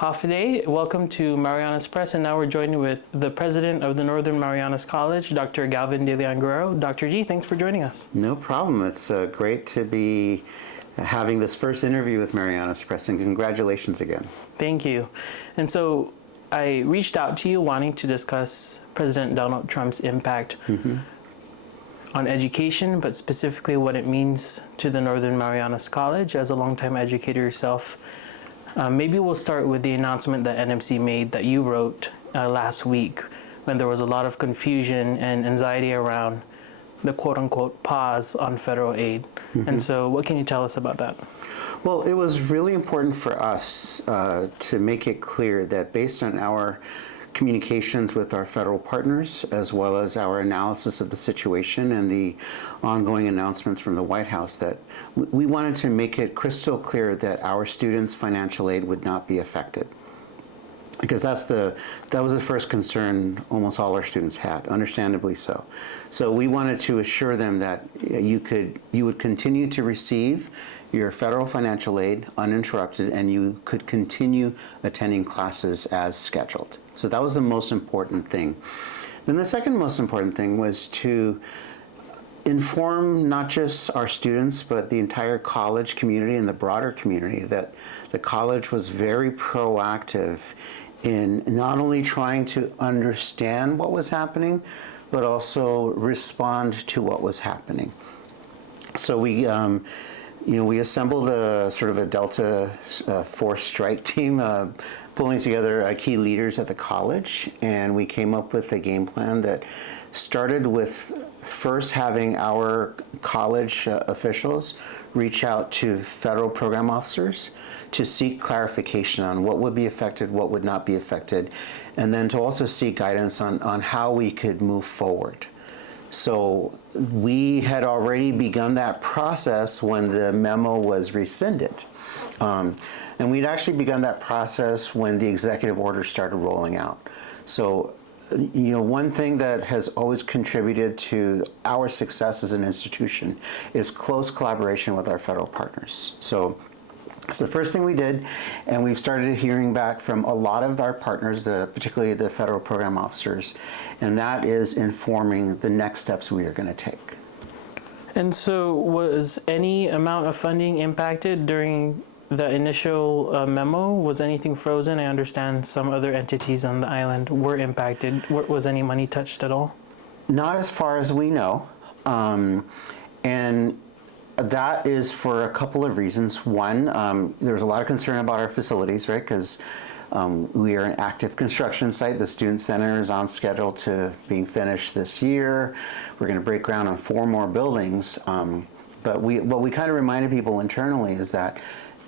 Hafiday. Welcome to Marianas Press, and now we're joined with the president of the Northern Marianas College, Dr. Galvin Deleon Guerrero. Dr. G, thanks for joining us. No problem. It's great to be having this first interview with Marianas Press, and congratulations again. Thank you. And so I reached out to you wanting to discuss President Donald Trump's impact on education, but specifically what it means to the Northern Marianas College. As a longtime educator yourself, maybe we'll start with the announcement that NMC made that you wrote last week, when there was a lot of confusion and anxiety around the quote-unquote pause on federal aid. And so what can you tell us about that? Well, it was really important for us to make it clear that based on our communications with our federal partners, as well as our analysis of the situation and the ongoing announcements from the White House, that we wanted to make it crystal clear that our students' financial aid would not be affected. Because that was the first concern almost all our students had, understandably so. So we wanted to assure them that you would continue to receive your federal financial aid uninterrupted, and you could continue attending classes as scheduled. So that was the most important thing. Then the second most important thing was to inform not just our students, but the entire college community and the broader community that the college was very proactive in not only trying to understand what was happening, but also respond to what was happening. So we assembled a sort of a Delta Force strike team, pulling together key leaders at the college, and we came up with a game plan that started with first having our college officials reach out to federal program officers to seek clarification on what would be affected, what would not be affected, and then to also seek guidance on how we could move forward. So we had already begun that process when the memo was rescinded. And we'd actually begun that process when the executive order started rolling out. So, one thing that has always contributed to our success as an institution is close collaboration with our federal partners. So it's the first thing we did, and we've started hearing back from a lot of our partners, particularly the federal program officers, and that is informing the next steps we are going to take. And so was any amount of funding impacted during the initial memo? Was anything frozen? I understand some other entities on the island were impacted. Was any money touched at all? Not as far as we know. And that is for a couple of reasons. One, there's a lot of concern about our facilities, right? Because we are an active construction site. The Student Center is on schedule to being finished this year. We're going to break ground on 4 more buildings. But what we kind of reminded people internally is that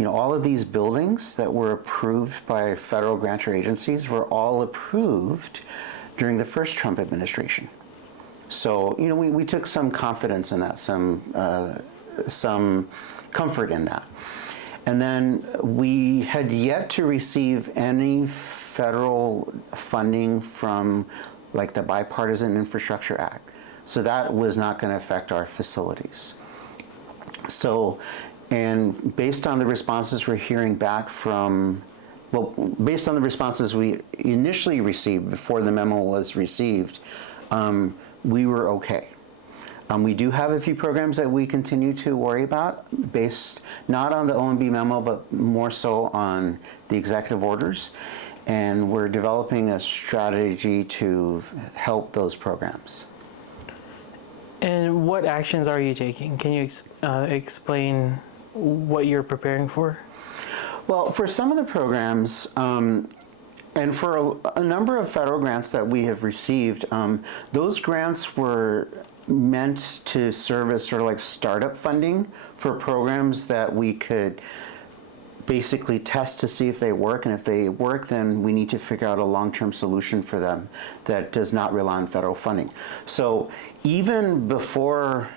all of these buildings that were approved by federal grantor agencies were all approved during the first Trump administration. So, we took some confidence in that, some comfort in that. And then we had yet to receive any federal funding from like the Bipartisan Infrastructure Act. So that was not going to affect our facilities. So, and based on the responses we're hearing back based on the responses we initially received before the memo was received, we were okay. We do have a few programs that we continue to worry about, based not on the OMB memo, but more so on the executive orders. And we're developing a strategy to help those programs. And what actions are you taking? Can you explain what you're preparing for? Well, for some of the programs, and for a number of federal grants that we have received, those grants were meant to serve as sort of like startup funding for programs that we could basically test to see if they work, and if they work, then we need to figure out a long-term solution for them that does not rely on federal funding. So even before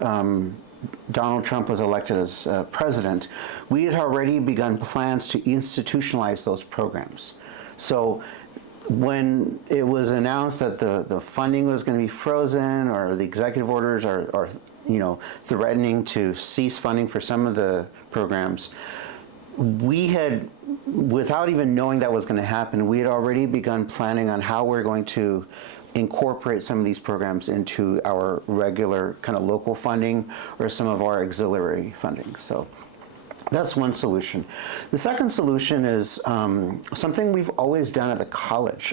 Donald Trump was elected as president, we had already begun plans to institutionalize those programs. So when it was announced that the funding was going to be frozen, or the executive orders are threatening to cease funding for some of the programs, we had, without even knowing that was going to happen, we had already begun planning on how we're going to incorporate some of these programs into our regular kind of local funding or some of our auxiliary funding. So that's one solution. The second solution is something we've always done at the college.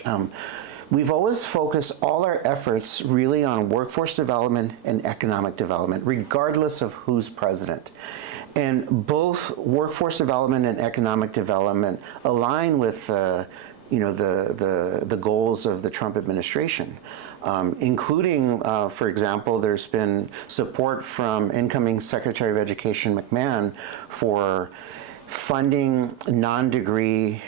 We've always focused all our efforts really on workforce development and economic development, regardless of who's president. And both workforce development and economic development align with the goals of the Trump administration, including, for example, there's been support from incoming Secretary of Education McMahon for funding non-degree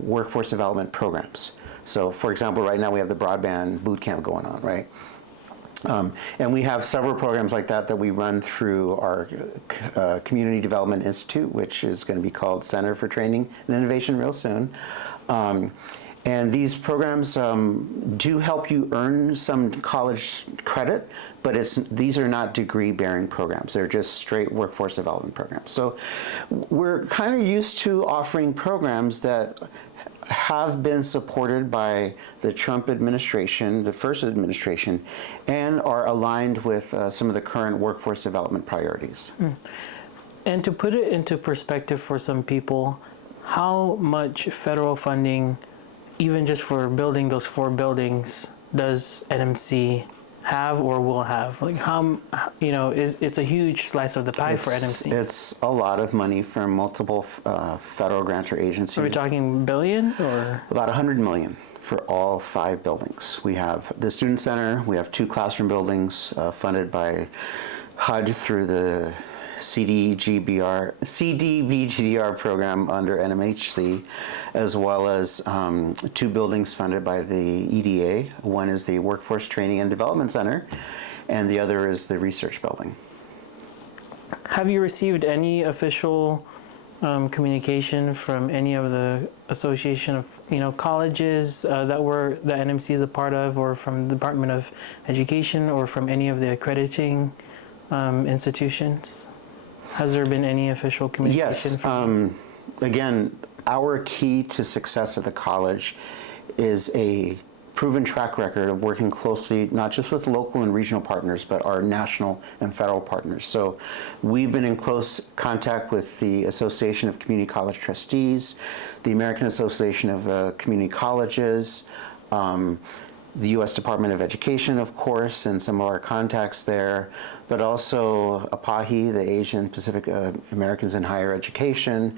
workforce development programs. So, for example, right now we have the broadband boot camp going on, right? And we have several programs like that we run through our Community Development Institute, which is going to be called Center for Training and Innovation real soon. And these programs do help you earn some college credit, but these are not degree-bearing programs. They're just straight workforce development programs. So we're kind of used to offering programs that have been supported by the Trump administration, the first administration, and are aligned with some of the current workforce development priorities. And to put it into perspective for some people, how much federal funding, even just for building those 4 buildings, does NMC have or will have? Like how, it's a huge slice of the pie for NMC. It's a lot of money from multiple federal grantor agencies. Are we talking billion or? About 100 million for all 5 buildings. We have the Student Center, we have 2 classroom buildings funded by HUD through the CDBGDR program under NMHC, as well as 2 buildings funded by the EDA. One is the Workforce Training and Development Center, and the other is the Research Building. Have you received any official communication from any of the association of colleges that NMC is a part of, or from the Department of Education, or from any of the accrediting institutions? Has there been any official communication? Yes. Again, our key to success at the college is a proven track record of working closely, not just with local and regional partners, but our national and federal partners. So we've been in close contact with the Association of Community College Trustees, the American Association of Community Colleges, the U.S. Department of Education, of course, and some of our contacts there, but also APAHI, the Asian Pacific Americans in Higher Education,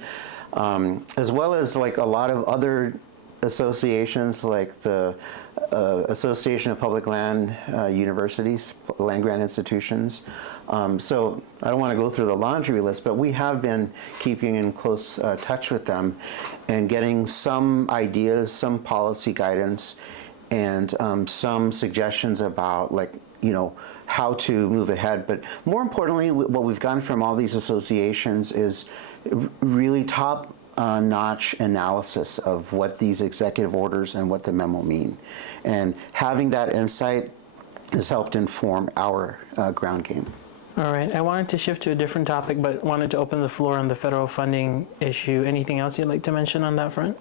as well as like a lot of other associations like the Association of Public Land Universities, land-grant institutions. So I don't want to go through the laundry list, but we have been keeping in close touch with them and getting some ideas, some policy guidance, and some suggestions about how to move ahead. But more importantly, what we've gotten from all these associations is really top-notch analysis of what these executive orders and what the memo mean. And having that insight has helped inform our ground game. All right. I wanted to shift to a different topic, but wanted to open the floor on the federal funding issue. Anything else you'd like to mention on that front?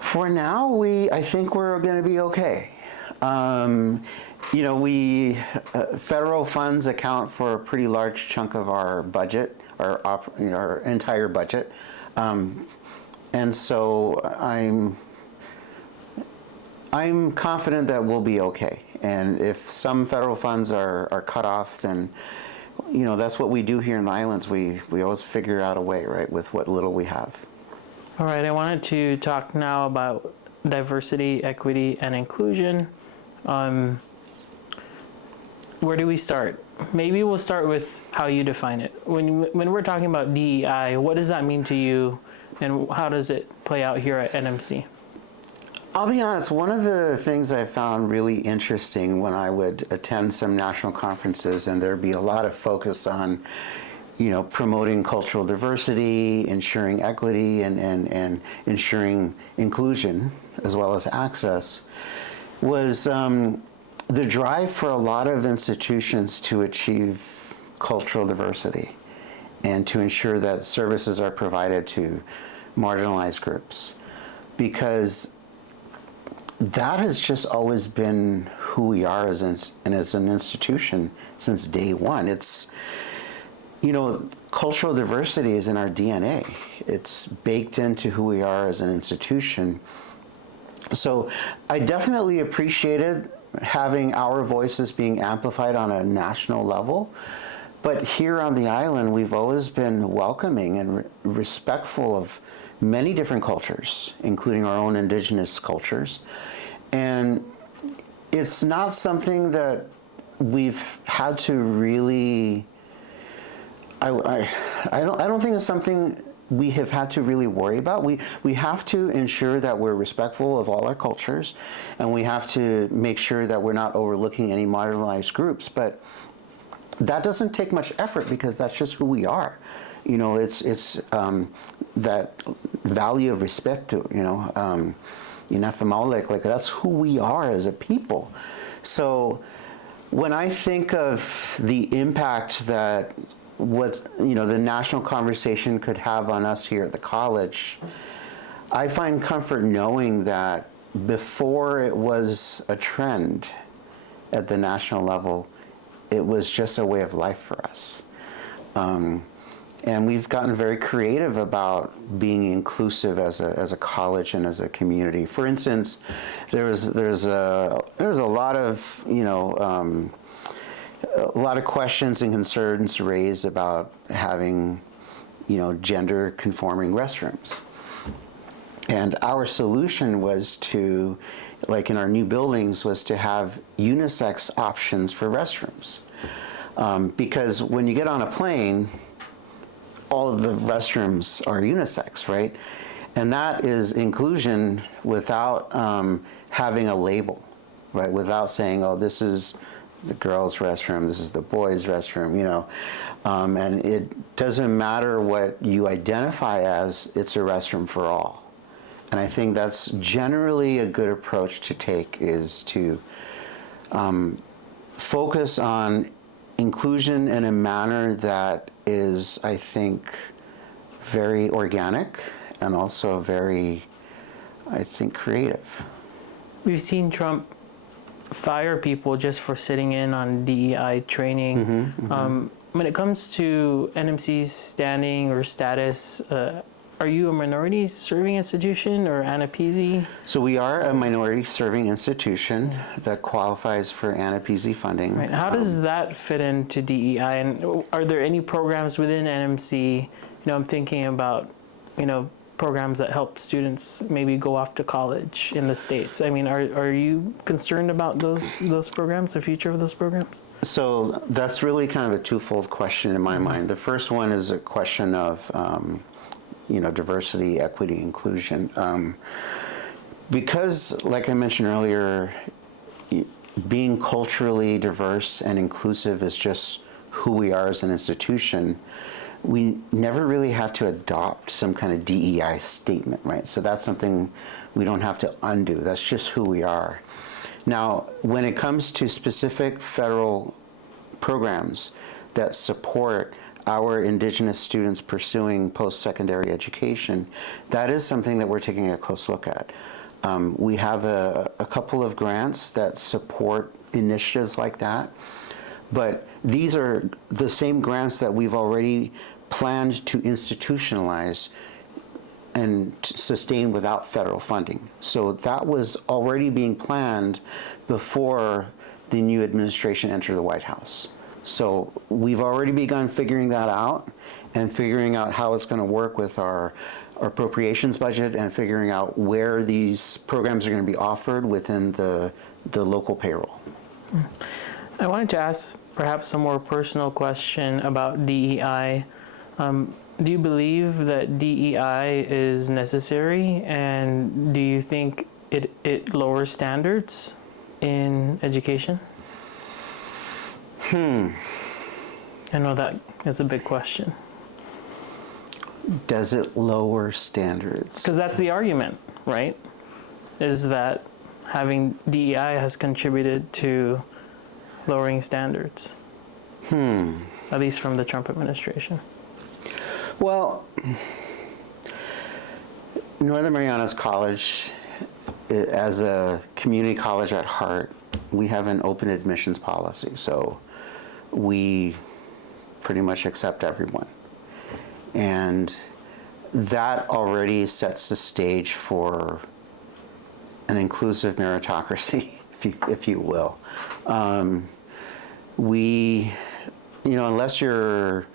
For now, I think we're going to be okay. Federal funds account for a pretty large chunk of our budget, our entire budget, and so I'm confident that we'll be okay. And if some federal funds are cut off, then that's what we do here in the islands. We always figure out a way, right, with what little we have. All right, I wanted to talk now about diversity, equity, and inclusion. Where do we start? Maybe we'll start with how you define it. When we're talking about DEI, what does that mean to you, and how does it play out here at NMC? I'll be honest, one of the things I found really interesting when I would attend some national conferences, and there'd be a lot of focus on promoting cultural diversity, ensuring equity, and ensuring inclusion as well as access, was the drive for a lot of institutions to achieve cultural diversity. and to ensure that services are provided to marginalized groups, because that has just always been who we are as an institution since day one. It's, cultural diversity is in our DNA. It's baked into who we are as an institution. So I definitely appreciated having our voices being amplified on a national level. But here on the island, we've always been welcoming and respectful of many different cultures, including our own indigenous cultures. And it's not something that we've had to really, I don't think it's something we have had to really worry about. We have to ensure that we're respectful of all our cultures, and we have to make sure that we're not overlooking any marginalized groups. But that doesn't take much effort, because that's just who we are. It's that value of respect, like that's who we are as a people. So when I think of the impact that the national conversation could have on us here at the college, I find comfort knowing that before it was a trend at the national level, it was just a way of life for us. And we've gotten very creative about being inclusive as a college and as a community. For instance, there's a lot of a lot of questions and concerns raised about having gender conforming restrooms. And our solution was to, like in our new buildings, was to have unisex options for restrooms. Because when you get on a plane, all of the restrooms are unisex, right? And that is inclusion without having a label, right? Without saying, oh, this is the girls' restroom, this is the boys' restroom, and it doesn't matter what you identify as, it's a restroom for all. And I think that's generally a good approach to take, is to focus on inclusion in a manner that is, I think, very organic and also very, I think, creative. We've seen Trump fire people just for sitting in on DEI training. When it comes to NMC's standing or status, are you a minority serving institution or ANAPZ? So we are a minority serving institution that qualifies for ANAPZ funding. Right. How does that fit into DEI? And are there any programs within NMC? I'm thinking about, programs that help students maybe go off to college in the States. I mean, are you concerned about those programs, the future of those programs? So that's really kind of a twofold question in my mind. The first one is a question of diversity, equity, inclusion. Because, like I mentioned earlier, being culturally diverse and inclusive is just who we are as an institution. We never really had to adopt some kind of DEI statement, right? So that's something we don't have to undo. That's just who we are. Now, when it comes to specific federal programs that support our Indigenous students pursuing post-secondary education, that is something that we're taking a close look at. We have a couple of grants that support initiatives like that, but these are the same grants that we've already planned to institutionalize and sustain without federal funding. So that was already being planned before the new administration entered the White House. So we've already begun figuring that out and figuring out how it's going to work with our appropriations budget and figuring out where these programs are going to be offered within the local payroll. I wanted to ask perhaps a more personal question about DEI. Do you believe that DEI is necessary, and do you think it lowers standards in education? I know that is a big question. Does it lower standards? Because that's the argument, right? Is that having DEI has contributed to lowering standards, at least from the Trump administration. Well, Northern Marianas College, as a community college at heart, we have an open admissions policy, so we pretty much accept everyone. And that already sets the stage for an inclusive meritocracy, if you will. Unless you're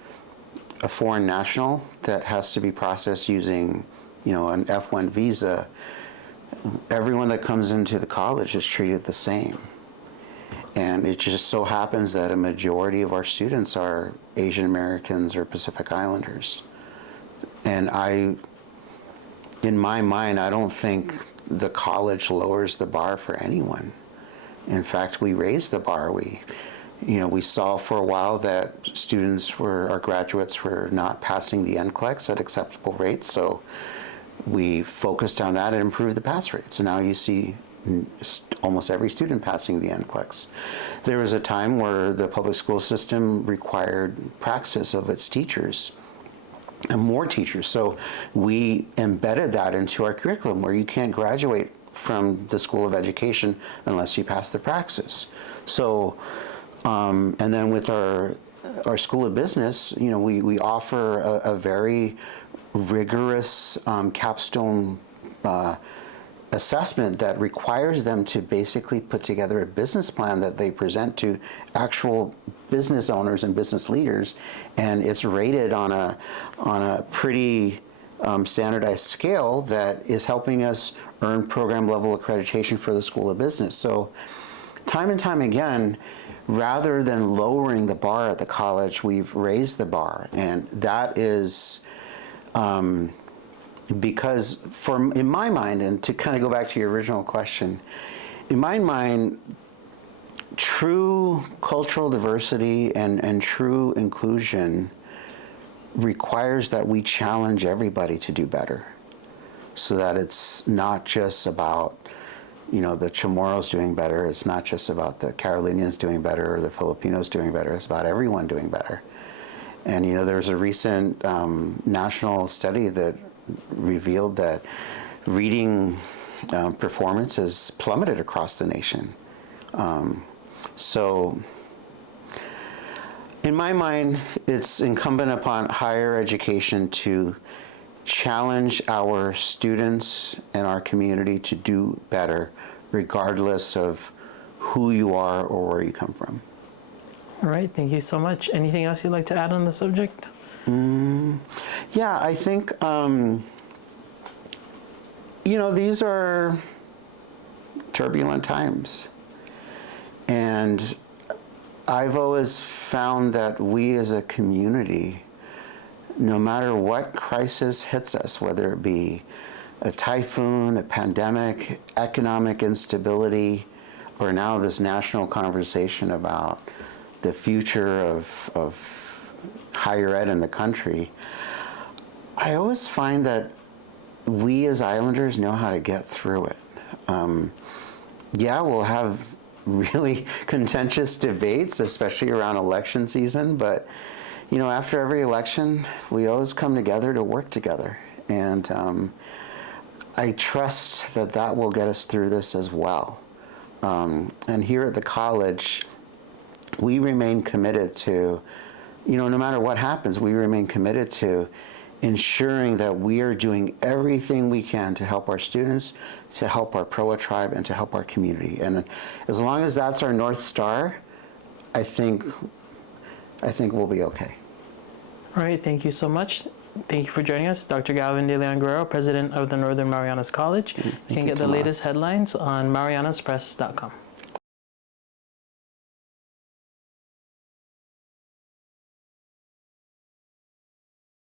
a foreign national that has to be processed using, an F1 visa, everyone that comes into the college is treated the same. And it just so happens that a majority of our students are Asian Americans or Pacific Islanders. And in my mind, I don't think the college lowers the bar for anyone. In fact, we raise the bar. We saw for a while that our graduates were not passing the NCLEX at acceptable rates, so we focused on that and improved the pass rates. And now you see almost every student passing the NCLEX. There was a time where the public school system required praxis of its teachers and more teachers. So we embedded that into our curriculum, where you can't graduate from the School of Education unless you pass the praxis. So, and then with our School of Business, we offer a very rigorous capstone assessment that requires them to basically put together a business plan that they present to actual business owners and business leaders, and it's rated on a pretty standardized scale that is helping us earn program level accreditation for the School of Business. So time and time again, rather than lowering the bar at the college, we've raised the bar, and that is because in my mind, and to kind of go back to your original question, in my mind, true cultural diversity and true inclusion requires that we challenge everybody to do better, so that it's not just about the Chamorros doing better, it's not just about the Carolinians doing better or the Filipinos doing better, it's about everyone doing better. And there's a recent national study that revealed that reading performance has plummeted across the nation. So in my mind, it's incumbent upon higher education to challenge our students and our community to do better, regardless of who you are or where you come from. All right, thank you so much. Anything else you'd like to add on the subject? Yeah, I think, these are turbulent times. And I've always found that we as a community, no matter what crisis hits us, whether it be a typhoon, a pandemic, economic instability, or now this national conversation about the future of higher ed in the country, I always find that we as Islanders know how to get through it. We'll have really contentious debates, especially around election season, but after every election, we always come together to work together. And I trust that will get us through this as well. And here at the college, we remain committed to, no matter what happens, we remain committed to ensuring that we are doing everything we can to help our students, to help our Proa tribe, and to help our community. And as long as that's our North Star, I think we'll be okay. All right, thank you so much. Thank you for joining us, Dr. Galvin Deleon Guerrero, President of the Northern Marianas College. You can get the latest headlines on marianaspress.com.